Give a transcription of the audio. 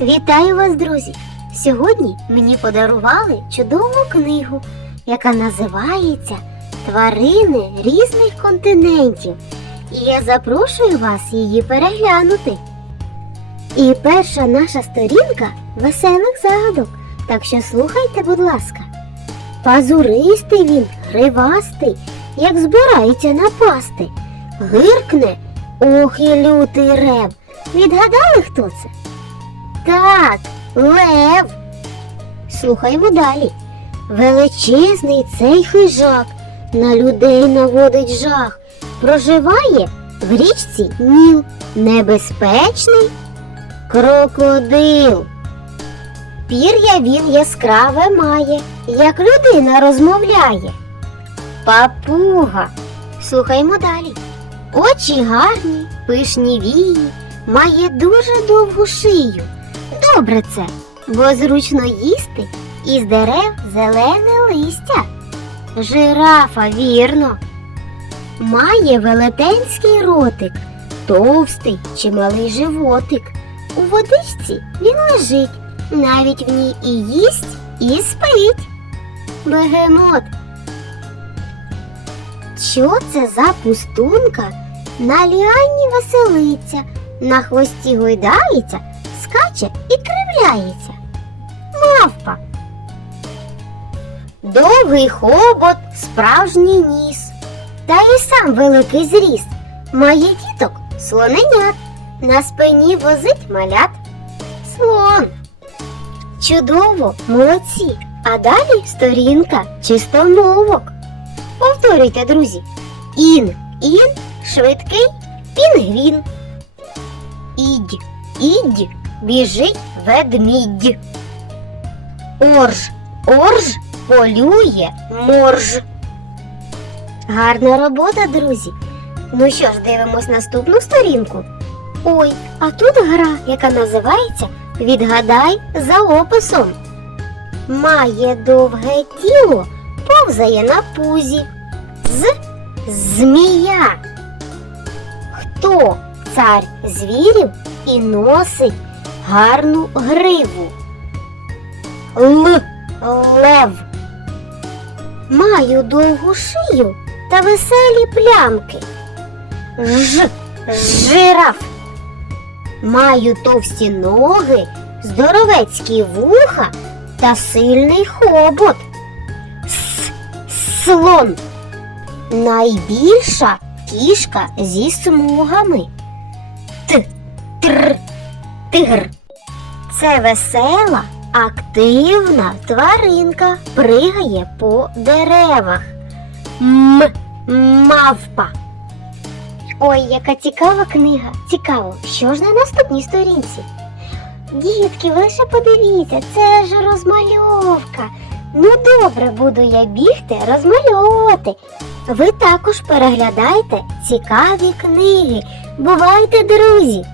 Вітаю вас, друзі! Сьогодні мені подарували чудову книгу, яка називається Тварини різних континентів. І я запрошую вас її переглянути. І перша наша сторінка веселих загадок. Так що слухайте, будь ласка. Пазуристий він, гривастий, як збирається напасти. Гиркне, ох і лютий рев. Відгадали, хто це? Так, лев. Слухаймо далі. Величезний цей хижак на людей наводить жах. Проживає в річці Ніл. Небезпечний крокодил. Пір'я він яскраве має, як людина розмовляє. Папуга. Слухаймо далі. Очі гарні, пишні вії, має дуже довгу шию. Добре це, бо зручно їсти із дерев зелене листя. Жирафа, вірно. Має велетенський ротик, товстий чималий животик. У водичці він лежить, навіть в ній і їсть, і спить. Бегемот. Що це за пустунка? На ліані веселиться, на хвості гойдається, скаче і кривляється. Мавпа. Довгий хобот, справжній ніс. Та і сам великий зріст. Має діток слоненят. На спині возить малят. Слон. Чудово, молодці. А далі сторінка чистомовок. Повторюйте, друзі. Ін, ін, швидкий пінгвін. Ідь, ідь, біжить ведмідь. Орж, орж, полює морж. Гарна робота, друзі. Ну що ж, дивимось наступну сторінку. Ой, а тут гра, яка називається Відгадай за описом. Має довге тіло, повзає на пузі. З змія. Хто цар звірів і носить гарну гриву? Л лев. Маю довгу шию та веселі плямки. Ж жираф. Маю товсті ноги, здоровецькі вуха та сильний хобот. С слон. Найбільша кішка зі смугами. Т тр тигр. Це весела, активна тваринка пригає по деревах. М мавпа. Ой, яка цікава книга. Цікаво, що ж на наступній сторінці? Дітки, ви лише подивіться, це ж розмальовка. Ну добре, буду я бігти, розмальовувати. Ви також переглядайте цікаві книги. Бувайте, друзі!